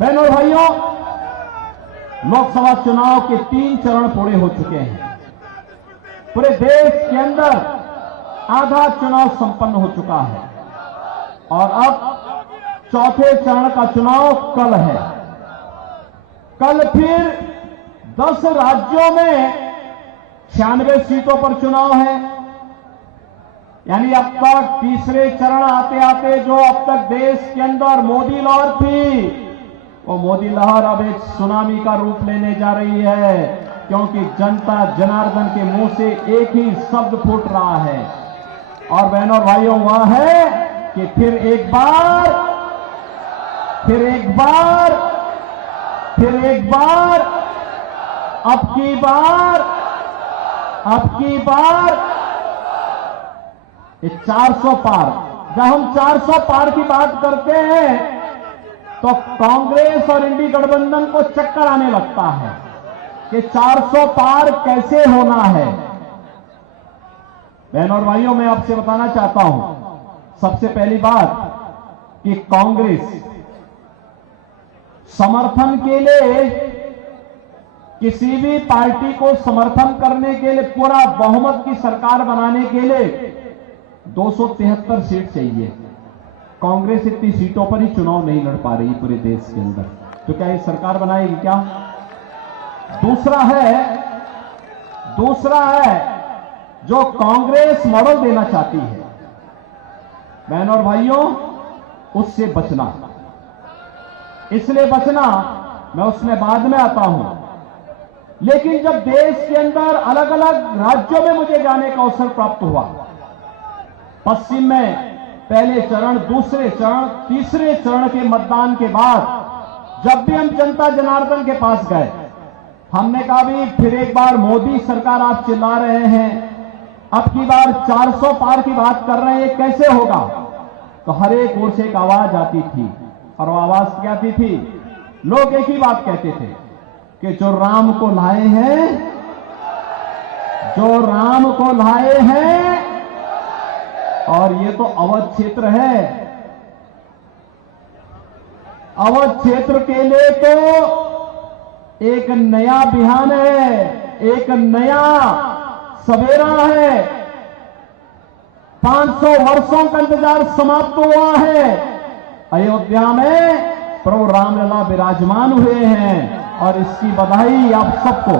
बहनों और भाइयों, लोकसभा चुनाव के 3 चरण पूरे हो चुके हैं। पूरे देश के अंदर आधा चुनाव संपन्न हो चुका है और अब चौथे चरण का चुनाव कल है। कल फिर 10 राज्यों में 96 सीटों पर चुनाव है। यानी अब तक तीसरे चरण आते आते जो अब तक देश के अंदर मोदी लहर थी, वो मोदी लहर अब एक सुनामी का रूप लेने जा रही है, क्योंकि जनता जनार्दन के मुंह से एक ही शब्द फूट रहा है और बहनों और भाइयों, वह है कि फिर एक बार अब की बार ये 400 पार। जब हम 400 पार की बात करते हैं तो कांग्रेस और इंडी गठबंधन को चक्कर आने लगता है कि 400 पार कैसे होना है। बहनों और भाइयों, मैं आपसे बताना चाहता हूं, सबसे पहली बात कि कांग्रेस समर्थन के लिए, किसी भी पार्टी को समर्थन करने के लिए, पूरा बहुमत की सरकार बनाने के लिए 273 सीट चाहिए। कांग्रेस इतनी सीटों पर ही चुनाव नहीं लड़ पा रही पूरे देश के अंदर, तो क्या ये सरकार बनाएगी क्या? दूसरा है जो कांग्रेस मॉडल देना चाहती है, बहनों और भाइयों, उससे बचना। इसलिए बचना, मैं उसमें बाद में आता हूं, लेकिन जब देश के अंदर अलग अलग राज्यों में मुझे जाने का अवसर प्राप्त हुआ, पश्चिम में पहले चरण, दूसरे चरण, तीसरे चरण के मतदान के बाद जब भी हम जनता जनार्दन के पास गए, हमने कहा भी फिर एक बार मोदी सरकार आप चिल्ला रहे हैं, अब की बार 400 पार की बात कर रहे हैं, कैसे होगा? तो हर एक ओर से एक आवाज आती थी और वो आवाज क्या आती थी? लोग एक ही बात कहते थे कि जो राम को लाए हैं, और ये तो अवध क्षेत्र है। अवध क्षेत्र के लिए तो एक नया बिहान है, एक नया सवेरा है। 500 वर्षों का इंतजार समाप्त हुआ है। अयोध्या में प्रभु रामलला विराजमान हुए हैं और इसकी बधाई आप सबको।